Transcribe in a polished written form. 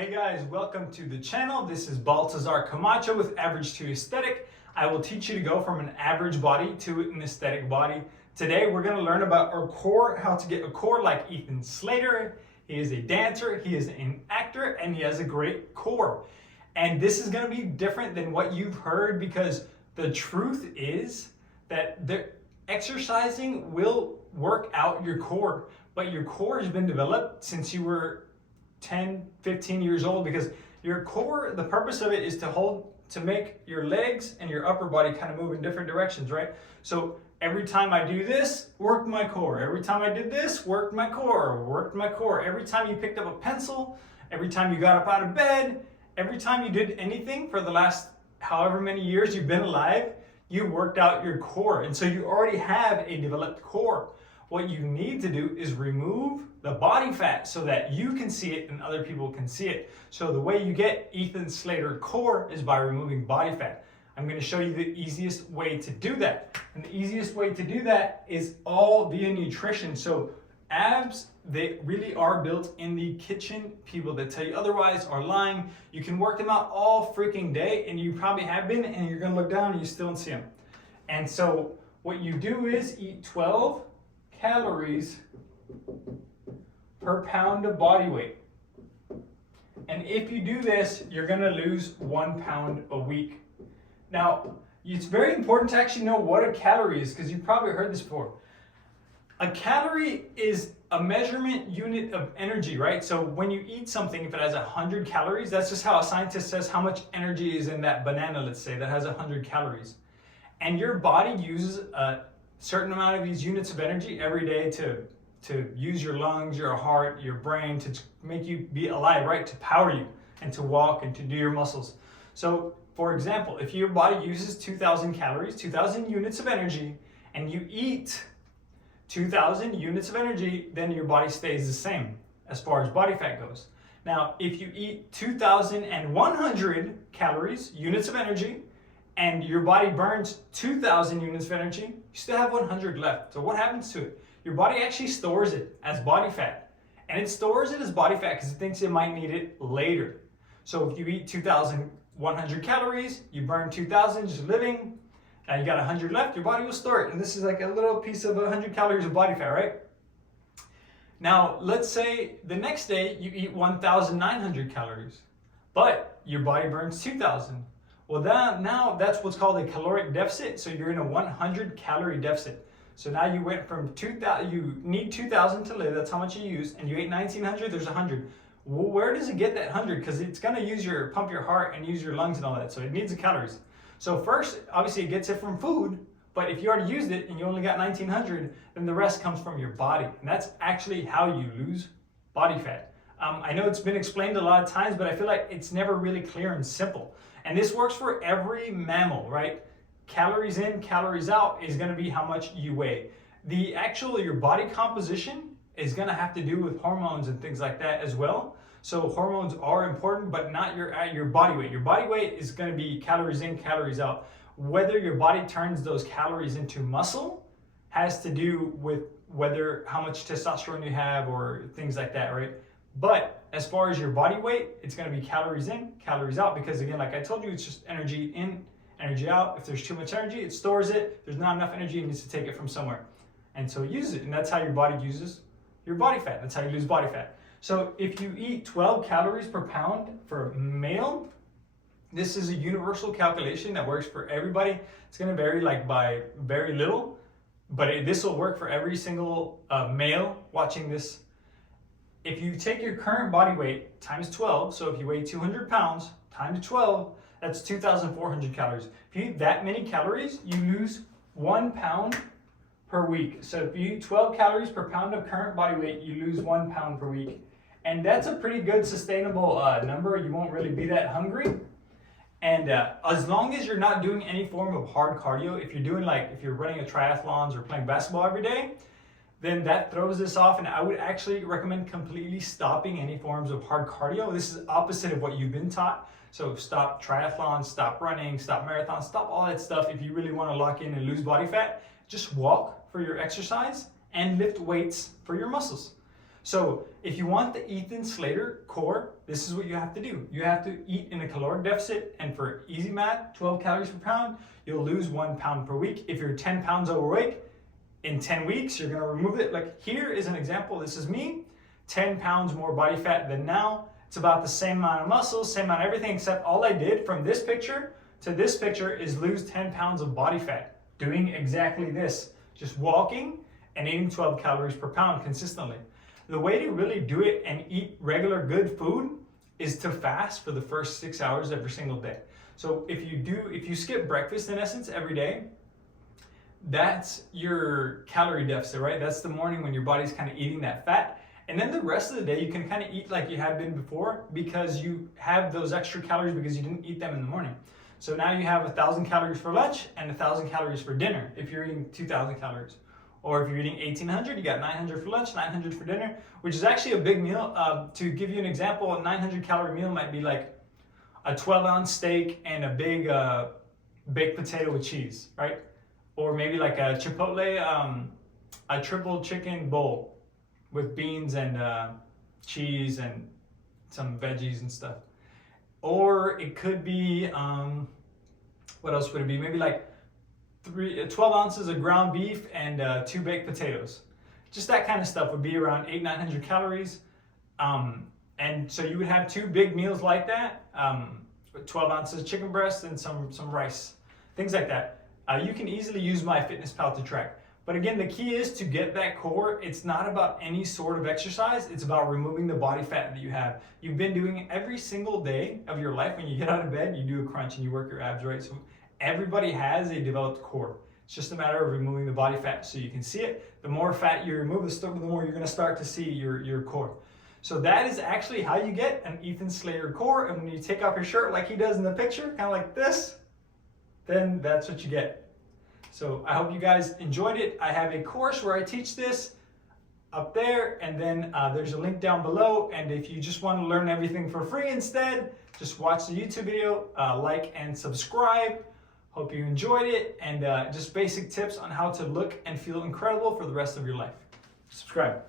Hey guys, welcome to the channel. This is Baltazar Camacho with Average to Aesthetic. I will teach you to go from an average body to an aesthetic body. Today we're going to learn about our core, how to get a core like Ethan Slater. He is a dancer, he is an actor, and he has a great core. And this is going to be different than what you've heard because the truth is that exercising will work out your core, but your core has been developed since you were 10, 15 years old, because your core, the purpose of it is to make your legs and your upper body kind of move in different directions, right? So every time I do this, worked my core. Every time I did this, worked my core, worked my core. Every time you picked up a pencil, every time you got up out of bed, every time you did anything for the last however many years you've been alive, you worked out your core. And so you already have a developed core. What you need to do is remove the body fat so that you can see it and other people can see it. So the way you get Ethan Slater core is by removing body fat. I'm going to show you the easiest way to do that. And the easiest way to do that is all via nutrition. So abs, they really are built in the kitchen. People that tell you otherwise are lying. You can work them out all freaking day, and you probably have been, and you're going to look down and you still don't see them. And so what you do is eat 12 calories per pound of body weight. And if you do this, you're going to lose 1 pound a week. Now, it's very important to actually know what a calorie is, because you've probably heard this before. A calorie is a measurement unit of energy, right? So when you eat something, if it has 100 calories, that's just how a scientist says how much energy is in that banana, let's say, that has 100 calories. And your body uses a certain amount of these units of energy every day to use your lungs, your heart, your brain, to make you be alive, right? To power you and to walk and to do your muscles. So for example, if your body uses 2,000 calories, 2,000 units of energy, and you eat 2,000 units of energy, then your body stays the same as far as body fat goes. Now, if you eat 2,100 calories, units of energy, and your body burns 2,000 units of energy, you still have 100 left. So what happens to it? Your body actually stores it as body fat. And it stores it as body fat because it thinks it might need it later. So if you eat 2,100 calories, you burn 2,000 just living, now you got 100 left, your body will store it. And this is like a little piece of 100 calories of body fat, right? Now, let's say the next day you eat 1,900 calories, but your body burns 2,000. Well, now that's what's called a caloric deficit. So you're in a 100 calorie deficit. So now you went from 2,000, you need 2,000 to live, that's how much you use, and you ate 1,900, there's 100. Well, where does it get that 100? Because it's going to pump your heart and use your lungs and all that, so it needs the calories. So first, obviously it gets it from food, but if you already used it and you only got 1,900, then the rest comes from your body. And that's actually how you lose body fat. I know it's been explained a lot of times, but I feel like it's never really clear and simple. And this works for every mammal, right? Calories in, calories out is going to be how much you weigh. Your body composition is going to have to do with hormones and things like that as well. So hormones are important, but not your body weight. Your body weight is going to be calories in, calories out. Whether your body turns those calories into muscle has to do with how much testosterone you have or things like that, right? But as far as your body weight, it's going to be calories in, calories out, because again, like I told you, it's just energy in, energy out. If there's too much energy, it stores it. If there's not enough energy, it needs to take it from somewhere. And so it uses it. And that's how your body uses your body fat. That's how you lose body fat. So if you eat 12 calories per pound for a male, this is a universal calculation that works for everybody. It's going to vary like by very little, but this will work for every single male watching this. If you take your current body weight times 12, so if you weigh 200 pounds times 12, that's 2,400 calories. If you eat that many calories, you lose 1 pound per week. So if you eat 12 calories per pound of current body weight, you lose 1 pound per week. And that's a pretty good sustainable number. You won't really be that hungry. And as long as you're not doing any form of hard cardio, if you're running a triathlons or playing basketball every day, then that throws this off, and I would actually recommend completely stopping any forms of hard cardio. This is opposite of what you've been taught. So stop triathlons, stop running, stop marathons, stop all that stuff. If you really want to lock in and lose body fat, just walk for your exercise and lift weights for your muscles. So if you want the Ethan Slater core, this is what you have to do. You have to eat in a caloric deficit, and for easy math, 12 calories per pound, you'll lose 1 pound per week. If you're 10 pounds overweight, in 10 weeks, you're gonna remove it. Like here is an example, this is me, 10 pounds more body fat than now. It's about the same amount of muscles, same amount of everything, except all I did from this picture to this picture is lose 10 pounds of body fat, doing exactly this, just walking and eating 12 calories per pound consistently. The way to really do it and eat regular good food is to fast for the first 6 hours every single day. So if you skip breakfast in essence every day, that's your calorie deficit, right? That's the morning when your body's kind of eating that fat. And then the rest of the day, you can kind of eat like you had been before because you have those extra calories because you didn't eat them in the morning. So now you have 1,000 calories for lunch and 1,000 calories for dinner if you're eating 2,000 calories. Or if you're eating 1,800, you got 900 for lunch, 900 for dinner, which is actually a big meal. To give you an example, a 900 calorie meal might be like a 12-ounce steak and a big baked potato with cheese, right? Or maybe like a Chipotle, a triple chicken bowl with beans and cheese and some veggies and stuff. Or it could be, what else would it be? Maybe like 12 ounces of ground beef and 2 baked potatoes. Just that kind of stuff would be around 800-900 calories. And so you would have 2 big meals like that, 12 ounces of chicken breast and some rice, things like that. You can easily use MyFitnessPal to track. But again, the key is to get that core. It's not about any sort of exercise. It's about removing the body fat that you have. You've been doing it every single day of your life. When you get out of bed, you do a crunch and you work your abs, right? So everybody has a developed core. It's just a matter of removing the body fat so you can see it. The more fat you remove, the more you're gonna start to see your core. So that is actually how you get an Ethan Slater core. And when you take off your shirt like he does in the picture, kind of like this, then that's what you get. So I hope you guys enjoyed it. I have a course where I teach this up there, and then there's a link down below. And if you just want to learn everything for free instead, just watch the YouTube video, like and subscribe. Hope you enjoyed it, and just basic tips on how to look and feel incredible for the rest of your life. Subscribe.